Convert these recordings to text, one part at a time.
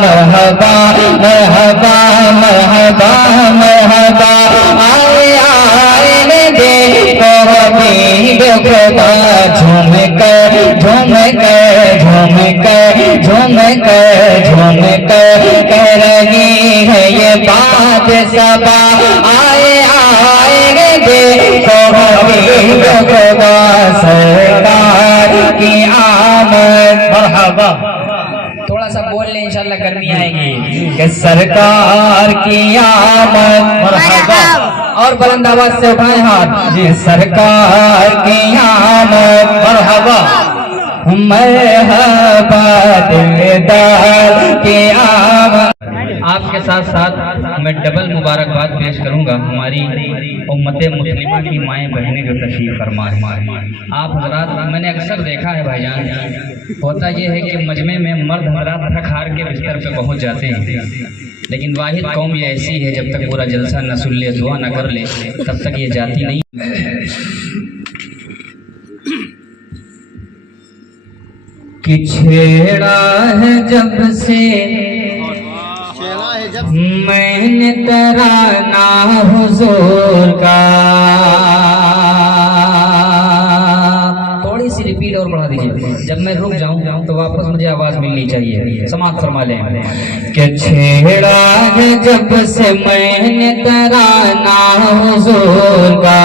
मरहबा मरहबा मरहबा मरहबा आए आए देखो हबीब खुदा झूम कर झूम कर झूम कर झूम कर झूम कर कह रही है ये बात सबा आए आए देखो हबीब खुदा सरकार की आमद। मरहबा थोड़ा सा बोल ले इंशाल्लाह गर्मी आएगी कि सरकार की आमद। मरहबा और बुलंद आवाज से उठाए हाथ जी सरकार की आमद। मरहबा मरहबा दिलदार की आमद। आपके साथ साथ मैं डबल मुबारकबाद पेश करूंगा हमारी उम्मत मुस्लिमा की माएँ बहनें जो तशरीफ फरमा है। आप हजरात मैंने अक्सर देखा है भाईजान, होता यह है कि मजमे में मर्द हजरात थक हार के बिस्तर पे पहुंच जाते हैं, लेकिन वाहिद कौम ये ऐसी है जब तक पूरा जलसा न सुन ले दुआ न कर ले तब तक ये जाती नहीं। कि छेड़ा है जब से मैंने तराना हुजूर का। थोड़ी सी रिपीट और बढ़ा दीजिए, जब मैं रुक जाऊं तो वापस मुझे आवाज मिलनी चाहिए। समाप्त फरमा लें कि छेड़ा है जब से मैंने तराना हुजूर का,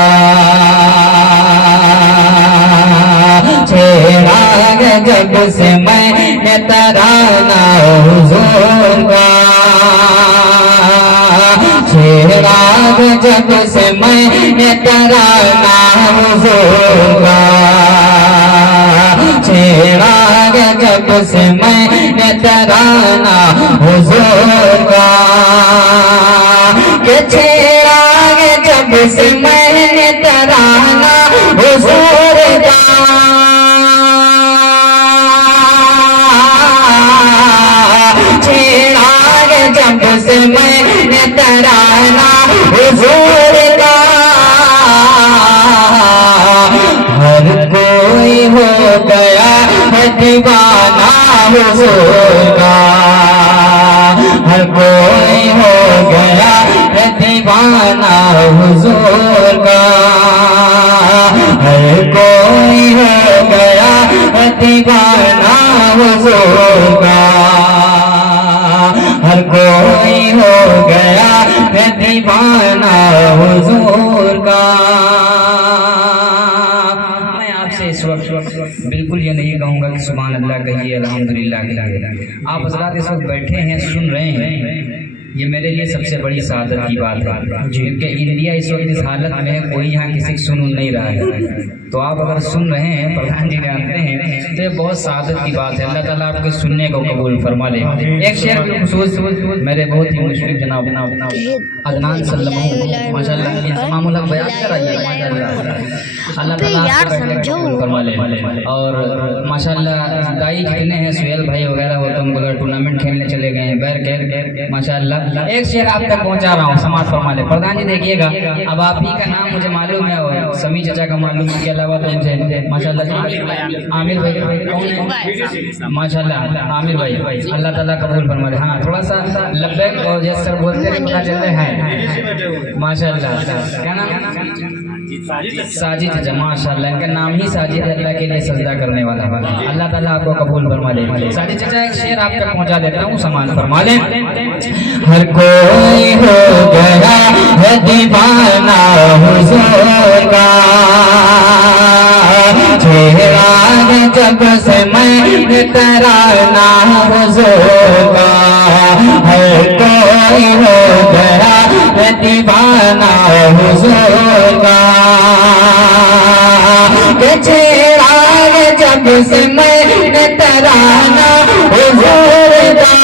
छेड़ा है जब से मैंने तराना हुजूर का, छेड़ा है जब से मैंने तराना हुजूर का, छेड़ा है जब से मैंने तराना हुजूर का, कि छेड़ा है जब से मैंने तराना हुजूर का, छेड़ा है जब से मैंने तराना हुजूर का। हर कोई हो गया है दीवाना हुजूर का, हर कोई हो गया है दीवाना हुजूर का, हर कोई हो गया है दीवाना हुजूर का, हर कोई हो गया है दीवाना हुजूर का। मैं आपसे इस वक्त बिल्कुल ये नहीं कहूँगा कि सुभान अल्लाह कहिए अल्हम्दुलिल्लाह कहिए। आप हज़रात इस वक्त बैठे हैं सुन रहे हैं, ये मेरे लिए सबसे बड़ी सादत की बात है, क्योंकि इंडिया इस वक्त इस हालत में है कोई यहाँ किसी की सुन नहीं रहा है। तो आप अगर सुन रहे हैं, प्रधान जी जानते हैं, तो ये बहुत सादत की बात है। अल्लाह ताला आपके सुनने को कबूल फरमा ले। एक शेर बिलखुसूस मेरे बहुत ही मुश्किल जनाब अदनान सल्लल्लाहु माशाअल्लाह इंतमामुल हक बयान कराइए माशाअल्लाह। अल्लाह ताला आपको कबूल फरमा ले। और माशाअल्लाह दाई जितने हैं सुहेल भाई वगैरह वो तुम अगर टूर्नामेंट खेलने चले गए हैं बैर खैर माशाअल्लाह। एक शेर आप तक पहुंचा रहा हूँ, समाज फरमा ले। प्रधान जी देखिएगा, अब आप ही का नाम मुझे मालूम है और समी चाचा का मालूम है, के अलावा तो मुझे माशाअल्लाह आमिर भाई माशाअल्लाह आमिर भाई अल्लाह ताला कबूल फरमा ले। हाँ थोड़ा सा लब्बैक और जैसे सर बोलते हैं पता चल रहा है माशाअल्लाह। क्या नाम? साजिद माशाअल्लाह, इनका नाम ही साजिद अल्लाह के लिए सजदा करने वाला। अल्लाह ताला आपको कबूल फरमा ले। साजिद चाचा एक शेर आप तक पहुंचा देता हूँ, समाज फरमा ले। हर कोई हो गया है दीवाना हुजूर का, छेड़ा है जब से मैंने तराना हुजूर का, हर कोई हो गया है दीवाना हुजूर का, कि छेड़ा है जब से मैंने तराना हुजूर का,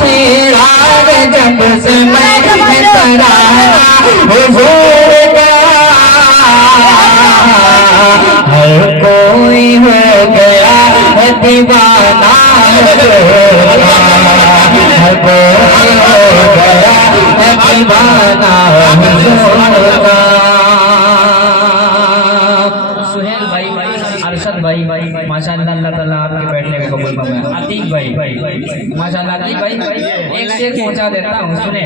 छेड़ा है जब से मैंने तराना हुजूर का, हर कोई हो गया है दीवाना हुजूर का, हर कोई हो गया है दीवाना हुजूर का। सुहेल भाई, अरशद भाई, माशाल्लाह, अल्लाह ताला आपके बैठने को कबूल फरमाए। अतीक भाई माशाल्लाह, अतीक भाई एक शेर पहुंचा देता हूँ, सुने।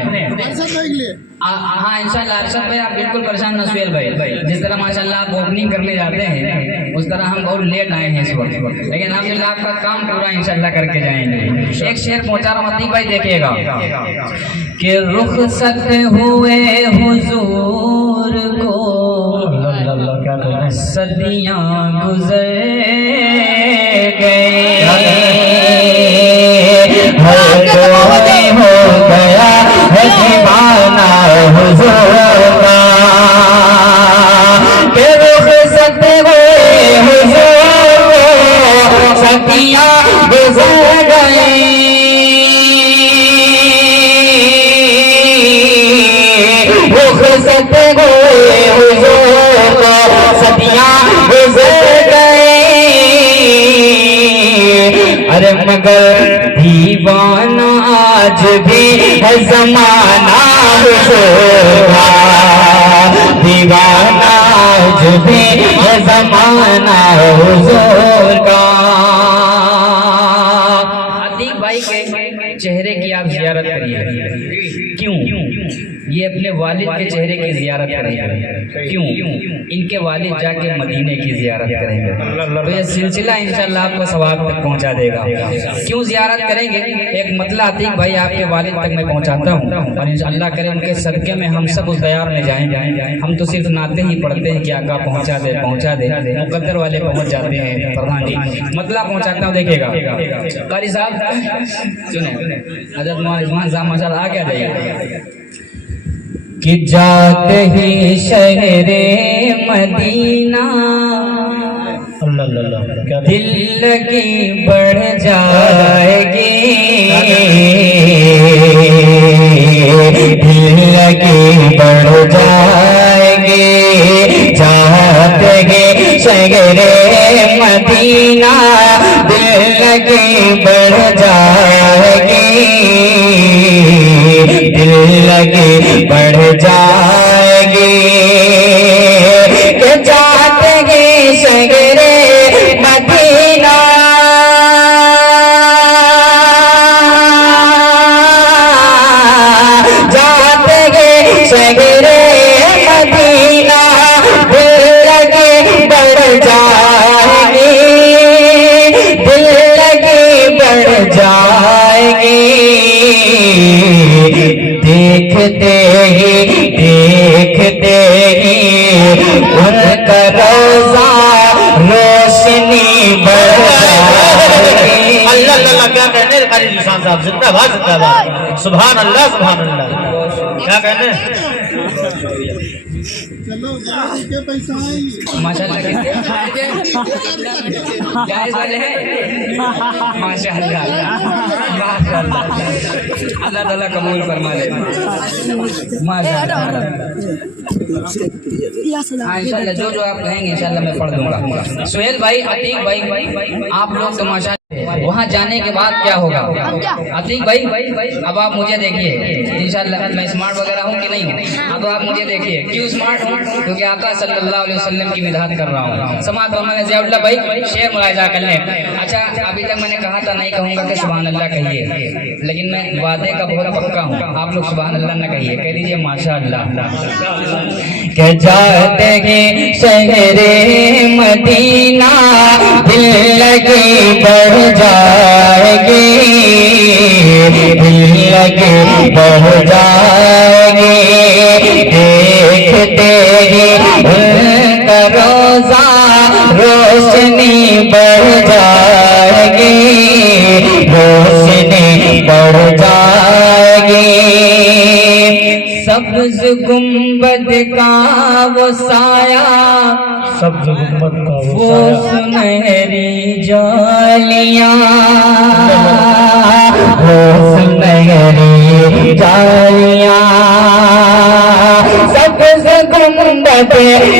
हाँ इंशाल्लाह अरशद भाई आप बिल्कुल परेशान न सुहेल भाई, जिस तरह माशाल्लाह आप ओपनिंग करने जाते हैं उस तरह हम बहुत लेट आए हैं इस वक्त, लेकिन अल्हम्दुलिल्लाह आपका काम पूरा इंशाल्लाह करके जाएंगे। एक शेर पहुंचा रहा हूँ अतीक भाई, देखिएगा कि रुखसत हुए हुजूर को सदियां गुजर गए, हर कोई हो गया है दीवाना हुजूर का, कि रुखसत हुए हुजूर को सदियां गुजर गए, रुखसत हुए हुजूर को सदियां गुजर गए, अरे मगर दीवाना आज भी है ज़माना हुजूर का, दीवाना आज भी है ज़माना हुजूर का। अतीक भाई के चेहरे की आप जियारत करिए। क्यों? ये अपने वालिद के चेहरे की जियारत करेंगे। क्यों? इनके वालिद जाके मदीने की जियारत करेंगे, तो ये सिलसिला इंशाल्लाह आपको सवाब तक पहुंचा देगा। क्यों जियारत करेंगे? एक मतला अतीक भाई आपके वालिद तक मैं पहुंचाता हूं, और इंशाल्लाह करे उनके सदके में हम सब उस दयार में जाएंगे। हम तो सिर्फ नाते ही पढ़ते हैं कि आका पहुंचा दे, मुकद्दर वाले पहुंच जाते हैं। प्रधान जी मतला पहुंचाता हूँ, देखिएगा। कारी साहब सुने, हज़रत मौलाना साहब माशाल्लाह आ गया जाइए कि जाते ही शहरे मदीना दिल लगी बढ़ जाएगी, दिल लगी बढ़ जाएगी, जाते ही शहरे मदीना दिल लगी बढ़ जाएगी, दिल लगी बढ़ जाएगी, कि जाते ही शहरे मदीना जाते ही शहरे मदीना दिल लगी बढ़ जाएगी, दिल लगी बढ़ जाएगी, देखते ही उनका रोज़ा रोशनी बढ़ जाएगी। अल्लाह अल्लाह क्या कहने कारी निशान साहब, जिंदाबाद जिंदाबाद, सुभान अल्लाह सुभान अल्लाह, क्या कहने। माशाल्लाह जायज़ वाले हैं, माशाल्लाह माशाल्लाह, अल्लाह ताला कबूल फरमा ले, माशाल्लाह। हाँ इंशाल्लाह जो आप कहेंगे इंशाल्लाह मैं पढ़ दूंगा। सुहेल भाई, अतीक भाई, आप लोग तो माशाल्लाह वहाँ जाने के बाद क्या होगा? अतीक भाई अब आप मुझे देखिए, इंशाल्लाह मैं स्मार्ट वगैरह हूँ कि नहीं हूँ, अब आप मुझे देखिए। क्यों स्मार्ट हूँ? क्योंकि आका सल्लल्लाहु अलैहि वसल्लम की मिदाद कर रहा हूँ। समात मैंने ज़ियाउल्लाह भाई शेर मुलाहिजा कर लें। अच्छा अभी तक मैंने कहा था नहीं कहूँगा कि सुभान अल्लाह कहिए, लेकिन मैं वादे का बहुत पक्का हूँ, आप लोग सुभान अल्लाह न कहिए, कह दीजिए माशाअल्लाह। के जाते ही शहरे मदीना दिल लगी बढ़ जाएगी, दिल लगी बढ़ जाएगी, देखते ही उनका रोज़ा रोशनी बढ़ जाएगी, रोशनी बढ़ जाएगी, सब्ज़ गुंबद का वो साया, सब्ज़ गुंबद का वो सुनहरी जालियां, वो सुनहरी जालियां, सब्ज़ गुंबद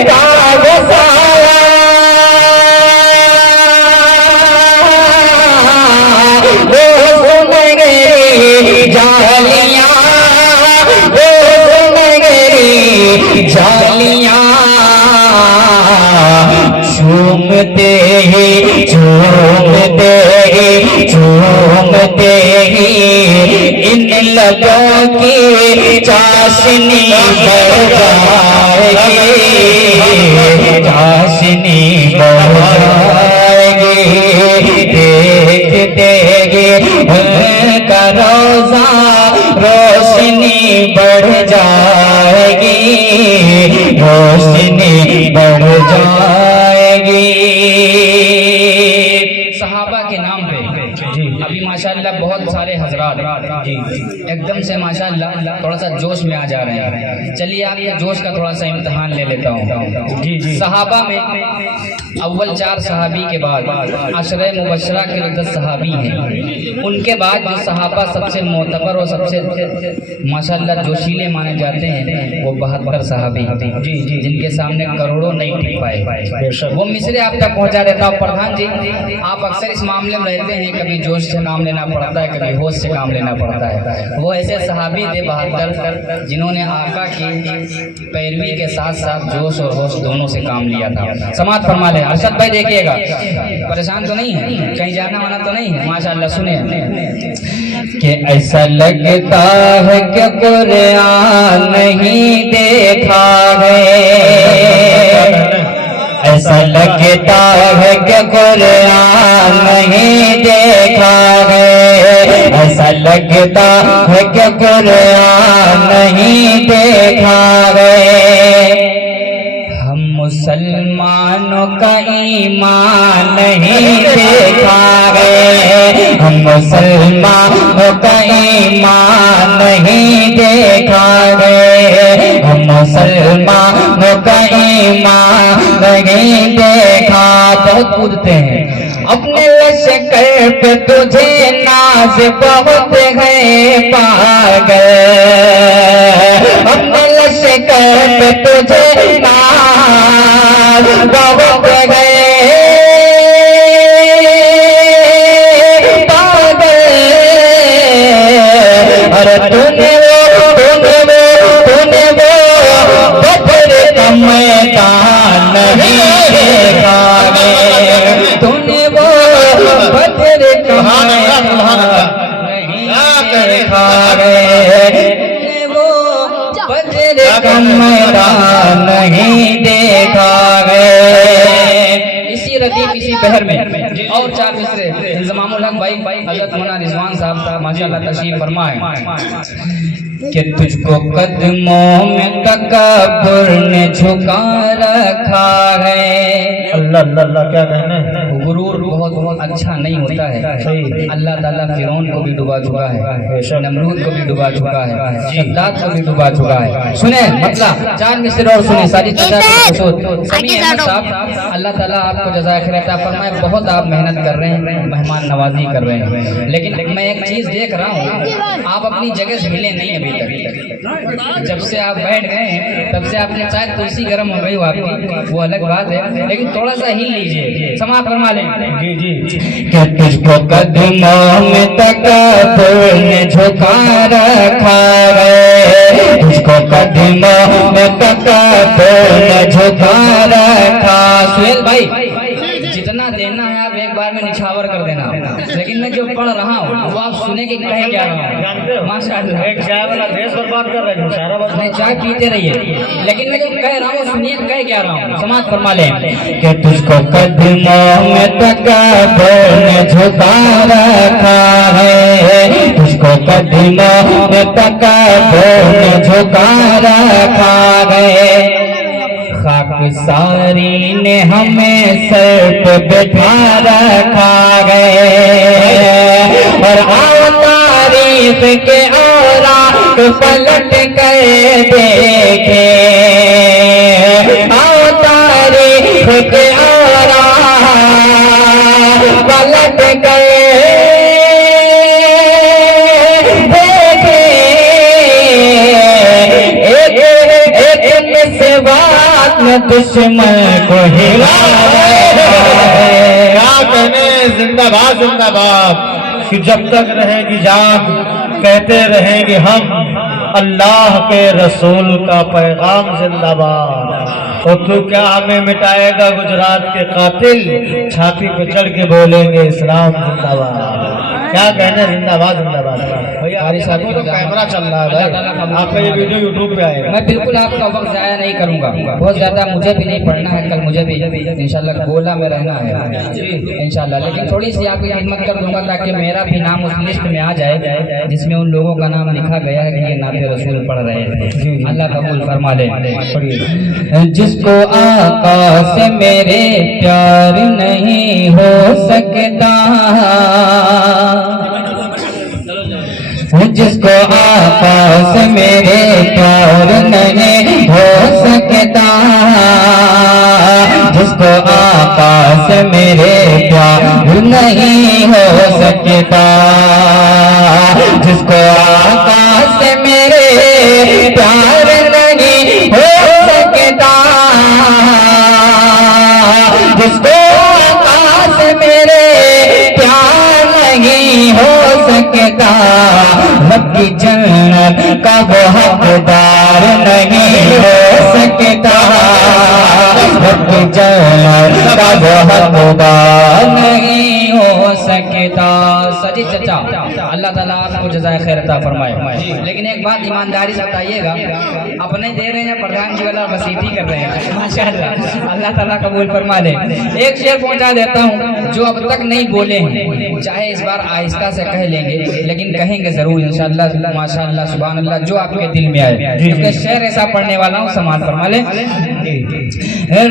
का वो साया, वो सुनहरी जालियां, वो सुनहरी जालियां, झूमते ही झूमते ही इन लबों की चाशनी बढ़ जाएगी, चाशनी बढ़ जाएगी। देखते ही उनका रोजा रोशनी बढ़ जाएगी, रोशनी बढ़ जाएगी। सहाबा के नाम पे अभी माशाअल्लाह बहुत सारे हजरात एकदम से माशाअल्लाह थोड़ा सा जोश में आ जा रहे हैं। चलिए आपके जोश का थोड़ा सा इम्तिहान ले लेता हूँ। सहाबा में अव्वल 4 सहाबी के बाद अशरे मुबशरा के 10 सहाबी हैं। उनके बाद जो सहाबा सबसे मोतबर और सबसे माशाअल्लाह जोशीले माने जाते हैं वो 72 सहाबी जिनके सामने करोड़ों नहीं टिक पाए। वो मिसरे आप तक पहुँचा देता हूँ। प्रधान जी, आप अक्सर इस मामले में रहते हैं, कभी जोश से काम लेना पड़ता है, कभी होश से काम लेना पड़ता है। वो ऐसे सहाबी थे 72 जिन्होंने आका की पैरवी के साथ साथ जोश और होश दोनों से काम लिया था। समाज फरमा ले। अरशद भाई देखिएगा, परेशान तो नहीं है, कहीं जाना वाना तो नहीं है? माशाअल्लाह सुने कि ऐसा लगता है कि कुरान नहीं देखा है, ऐसा लगता है कि कुरान नहीं देखा है, ऐसा लगता है कि कुरान नहीं देखा है। हम मुसलमानों का ईमान नहीं देखा है, हम मुसलमानों का ईमान नहीं देखा है, हम मुसलमानों का ईमान नहीं देखा। बहुत पूछते हैं अपने लश्कर पे तुझे नाज बहुत है पागल, अपने लश्कर पे तुझे नाज बहुत है पागल। अरे तूने वो बदर का मैदान नहीं देखा है, तूने वो बदर का मैदान नहीं देखा है, वो बदर का मैदान नहीं देखा है। इसी रतीब इसी बहर में और 4 मिसरे इंजमामुल हक भाई हजरत मौलाना रिजवान साहब माशाअल्लाह तशरीफ फरमाए कि तुझको कदमों में तकब्बुर ने झुका रखा है। अल्लाह अल्लाह क्या कहना है। गुरूर बहुत अच्छा नहीं होता है। अल्लाह ताला फिरौन को भी डुबा चुका है, नमरूद को भी डुबा चुका है, शद्दाद को भी डुबा चुका है। सुने मतलब 4 मिसरे और सुने सारी अल्लाह ताला आपको जज़ाए खैर अता फरमाए। बहुत आप मेहनत कर रहे हैं, मेहमान नवाजी कर रहे हैं, लेकिन मैं एक चीज देख रहा हूँ, आप अपनी जगह से हिले नहीं अभी तक। जब से आप बैठ गए हैं तब से आपने चाहे तुलसी गर्म हो गई हो आपकी, वो अलग बात है, लेकिन थोड़ा सा हिल लीजिए। समाप्त फरमा लें। जी कि तुझको कदमों में तकब्बुर ने झुका रखा है, तुझको कदमों में तकब्बुर ने झुका रखा। सुहेल भाई जितना देना है आप एक बार में निछावर कर देना, लेकिन मैं जो पढ़ रहा हूँ वो आप सुने कि कहे क्या रहा हूँ। माशाअल्लाह एक चाय वाला देश बर्बाद कर रहे हैं, नहीं चाय पीते रहिए, लेकिन मैं जो कह रहा हूँ सुनिए कहे क्या रहा हूँ। समाज फरमा ले कि तुझको कदमों में तकब्बुर ने झुका रखा है, तुझको कदमों में तकब्बुर ने झुका रखा है। खाकसारी ने हमें सर पे बैठा रखा है, और आओ तारीख के औरात पलट कर देखे, आओ तारीख के औरात पलट कर दुश्मन को हिला क्या कहने। जिंदाबाद जिंदाबाद कि जब तक रहेगी जान कहते रहेंगे हम, अल्लाह के रसूल का पैगाम जिंदाबाद। और तू क्या हमें मिटाएगा गुजरात के कातिल, छाती पे चढ़ के बोलेंगे इस्लाम जिंदाबाद। क्या कहने, जिंदाबाद जिंदाबाद। भैया तो कैमरा चल रहा है भाई, आपका ये वीडियो यूट्यूब पे आएगा। मैं बिल्कुल आपका वक्त जाया नहीं करूंगा, बहुत ज्यादा मुझे भी नहीं पढ़ना है, कल मुझे भी इंशाल्लाह गोला में रहना है इंशाल्लाह, लेकिन थोड़ी सी आपकी खिदमत कर दूंगा ताकि मेरा भी नाम उस लिस्ट में आ जाए जिसमें उन लोगों का नाम लिखा गया है कि ये नाते रसूल पढ़ रहे थे। अल्लाह कबूल फरमा ले। जिसको आका से मेरे प्यार नहीं हो सकता, जिसको आका से मेरे प्यार नहीं हो सकता, जिसको आका से मेरे प्यार नहीं हो सकता, जिसको आका से मेरे प्यार नहीं हो सकता, जिसको आका से मेरे प्यार नहीं हो सकता, रब्बी जन्नत का वो हकदार नहीं हो सकता, रब्बी जन्नत का वो हकदार नहीं हो सकता। सजी चचा, अल्लाह ताला आपको जज़ाए खैर अता फरमाए। लेकिन एक बात ईमानदारी से बताइएगा, अपने दे रहे हैं प्रधान जी वाला वसीयत कर रहे हैं माशाअल्लाह, अल्लाह ताला कबूल फरमा ले। एक शेर पहुंचा देता हूँ जो अब तक नहीं बोले हैं, चाहे इस बार आहिस्ता से कह लेंगे लेकिन कहेंगे जरूर इंशाअल्लाह माशाअल्लाह सुभान अल्लाह, जो आपके दिल में आए। क्योंकि शेर ऐसा पढ़ने वाला हूँ, समान फरमा ले।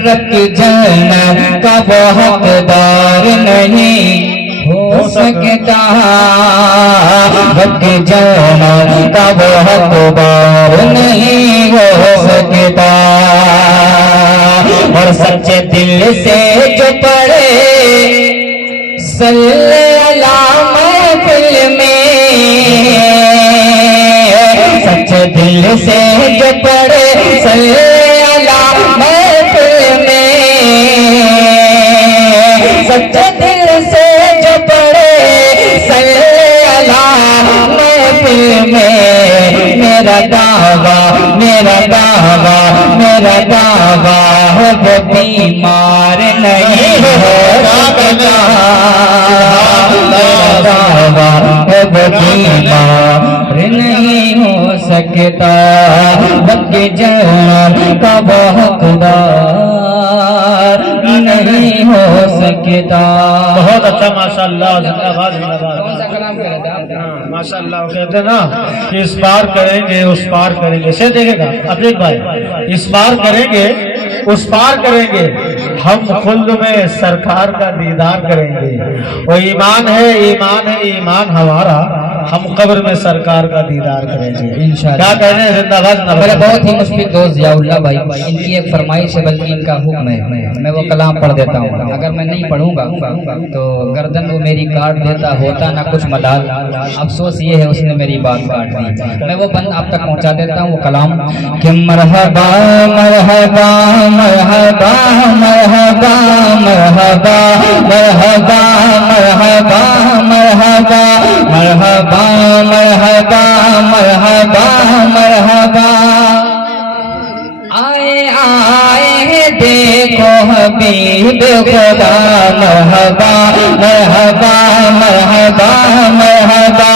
रब की जन्नत का वो हकदार नहीं हो सकता, रब की जन्नत का वो हकदार नहीं हो सकता, और सच्चे दिल से जो पढ़े सल्ले अला महफिल में, सच्चे दिल से जो पढ़े सल्ले अला महफिल में, सच्चे दिल से जो पढ़े सल्ले अला महफिल में, मेरा दावा मेरा दावा मेरा दावा हो वो बीमार नहीं हो सकता, मेरा दावा हो वो बीमार नहीं हो सकता, रब्बी जन्नत का वो हकदार नहीं हो सकता। बहुत अच्छा माशाअल्लाह, जिंदाबाद जिंदाबाद। कौन सा कलाम कह रहे थे आप? माशाअल्लाह कहते हैं ना कि इस पार करेंगे उस पार करेंगे, से देखेगा अतीक भाई, इस पार करेंगे उस पार करेंगे, हम खुल्द में सरकार का दीदार करेंगे। और ईमान है ईमान हमारा, हम कब्र में सरकार का दीदार करेंगे इंशाअल्लाह। क्या कहने हैं, जिंदाबाद जिंदाबाद। मेरे बहुत ही मुश्किल दोस्त जियाउल्लाह भाई, इनकी एक फरमाइश है, बल्कि इनका हुक्म है, मैं वो कलाम पढ़ देता हूँ। अगर मैं नहीं पढ़ूंगा तो गर्दन वो मेरी काट देता, होता ना कुछ मलाल, अफसोस ये है उसने मेरी बात काट दी। मैं वो बंद आप तक पहुँचा देता हूँ वो कलाम कि मरहबा मरहबा मरहबा मरहबा मरहबा मरहबा मरहबा मरहबा मरहबा मरहबा मरहबा मरहबा, आए आए देखो हबीब खुदा, मरहबा मरहबा मरहबा मरहबा,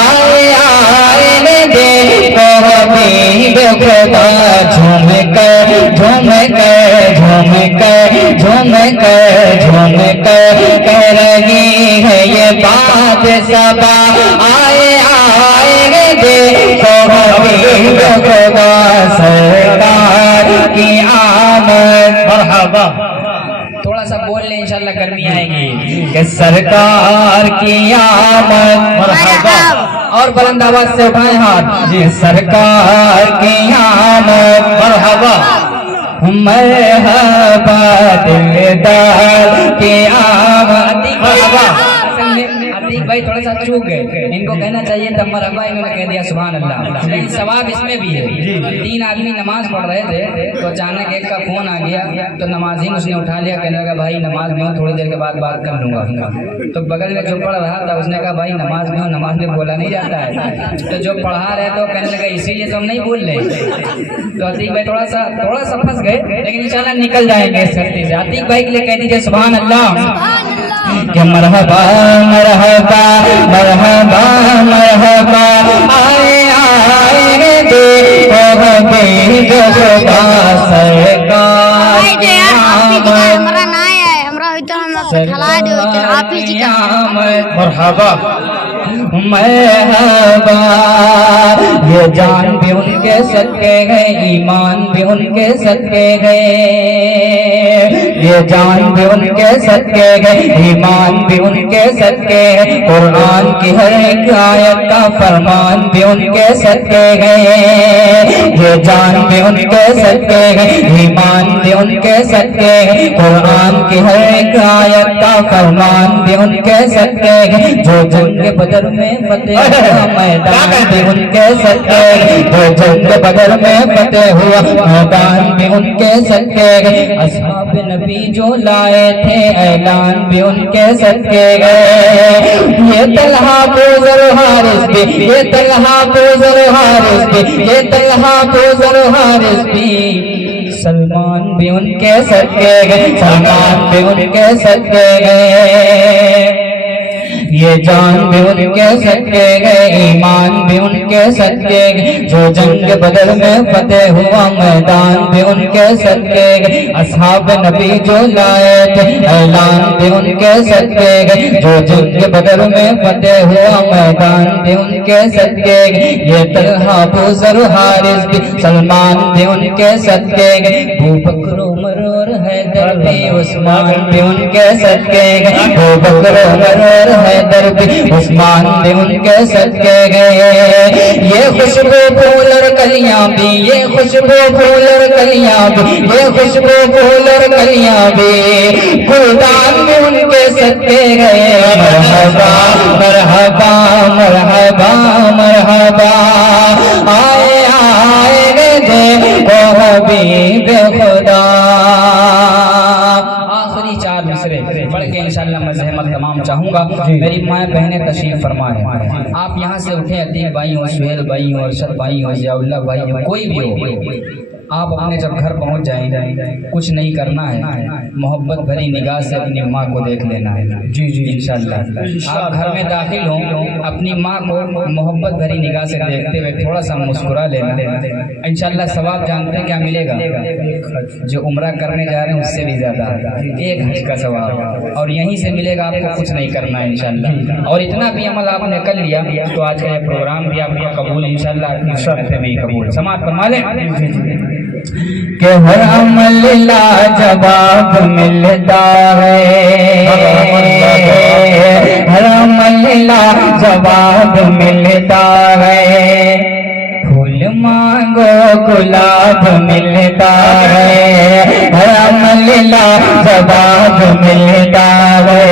आए आए देखो हबीब खुदा, झूम कर झूम कर झूम कर झूम कर झूम कर कह रही है ये बात सबा, आए आए देखो हबीब खुदा, सरकार की आमद। मरहबा, थोड़ा सा बोल ले इंशाल्लाह गर्मी आएगी कि सरकार की आमद। मरहबा, और बुलंद आवाज से उठाए हाथ जी, सरकार की आमद। मरहबा मरहबा दिलदार की आमद। असल में अतीक भाई थोड़ा सा चूक गए, इनको कहना चाहिए था मरहबा, इन्होंने कह दिया सुभान अल्लाह। लेकिन सवाब इसमें भी है। 3 आदमी नमाज पढ़ रहे थे तो अचानक एक का फोन आ गया, तो नमाजी में उसने उठा लिया, कहने लगा भाई नमाज में हो, थोड़ी देर के बाद बात कर लूंगा। तो बगल में जो पढ़ रहा था उसने कहा भाई नमाज में हो, नमाज में बोला नहीं जाता है। तो जो पढ़ा रहे तो कहने लगा इसीलिए तो हम नहीं बोल रहे। तो अतीक भाई थोड़ा सा फंस गए, लेकिन इंशाल्लाह निकल जाएंगे इस धरती से। अतीक भाई के लिए कह दीजिए सुभान अल्लाह कि मरहबा मरहबा मरहबा मरहबा आए आए देखो बेजुबा सरकार हमरा ना है, हमरा होइतो हमरा से खला दे होइतो हाफिज जी का मरहबा मरहबा। ये जान भी उनके सदके गए, ईमान भी उनके सदके गए, ये जान भी उनके सदके गए, ईमान भी उनके सदके गए, कुरान की हर एक आयत का फरमान भी उनके सदके गए। ये जान भी उनके सदके गए, ईमान भी उनके सदके गए, कुरान की हर एक आयत का फरमान भी उनके सदके गए। जो जंग बदर में फतेह हुआ मैदान भी उनके सदके गए, जो जंग बदर में फतेह हुआ मैदान भी उनके सदके गए। असहाब नबी जो लाए थे ऐलान भी उनके सदके गए। ये तलहा बोज़र हारिस भी, ये तलहा बोज़र हारिस भी, ये तलहा बोज़र हारिस भी, सलमान भी उनके सदके गए, सलमान भी उनके सदके गए। ये जान भी उनके सदके गए, ईमान भी उनके सदके गए। जो जंग बदर में फतेह हुआ मैदान भी उनके सदके गए। असहाब नबी जो लाए थे ऐलान भी उनके सदके गए। जो जंग बदर में फतेह हुआ मैदान भी उनके सदके गए। ये तलहा बोज़र हारिस भी, सलमान भी उनके सदके गए। अबू बकर उमर और हैदर भी, उस्मान भी उनके सदके गए। अबू बकर उमर और हैदर भी, उस्मान भी उनके सदके गए। ये खुशबू फूल और कलियां भी, ये खुशबू फूल और कलियां भी, ये खुशबू फूल और कलियां भी, गुलदान भी उनके सदके गए। मरहबा मरहबा मरहबा मरहबा आए आए देखो हबीब खुदा। आखिरी 4 मिसरे पढ़ के इंशाअल्लाह मैं ज़हमत तमाम चाहूँगा। मेरी माँ बहनें तशरीफ फरमाएं। आप यहाँ से उठे, अतीक भाई हो, सुहेल भाई हो, अरशद भाई हो, जियाउल्लाह भाई हो, कोई भी हो, आप अपने जब घर पहुँच जाएंगे कुछ नहीं करना है, मोहब्बत भरी निगाह से अपनी माँ को देख लेना है। जी जी इंशाअल्लाह। आप घर में दाखिल हों, अपनी माँ को मोहब्बत भरी निगाह से देखते हुए थोड़ा सा मुस्कुरा लेना। इंशाअल्लाह सवाब जानते हैं क्या मिलेगा? जो उम्रा करने जा रहे हैं उससे भी ज़्यादा, 1 हज का सवाब, और यहीं से मिलेगा। आपको कुछ नहीं करना है इंशाअल्लाह। और इतना भी अमल आपने कर लिया तो आज का ये प्रोग्राम भी आपका कबूल इंशाअल्लाह, भी कबूल। समाप्त फरमा लें कि हर अमल लाजवाब मिलता है, हर अमल लाजवाब मिलता है। फूल मांगो गुलाब मिलता है, हर अमल लाजवाब मिलता है।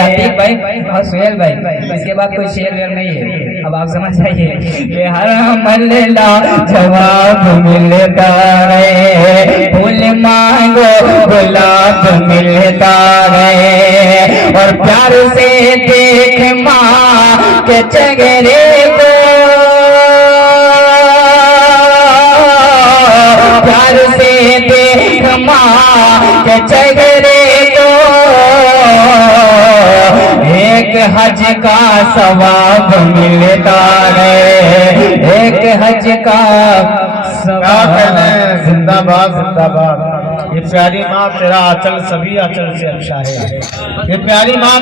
अतीक भाई और सुहेल भाई, इसके बाद कोई शेर वेर नहीं है, अब आप समझ जाइए कि हर अमल लाजवाब मिलता है। फूल मांगो गुलाब मिलता है, और प्यार से देख माँ के चेहरे को, प्यार से देख माँ के चेहरे को, एक हज का सवाब मिलता है, एक हज का सवाब। जिंदाबाद जिंदाबाद। ये प्यारी माँ तेरा आंचल सभी आंचल से अच्छा है। ये प्यारी माँ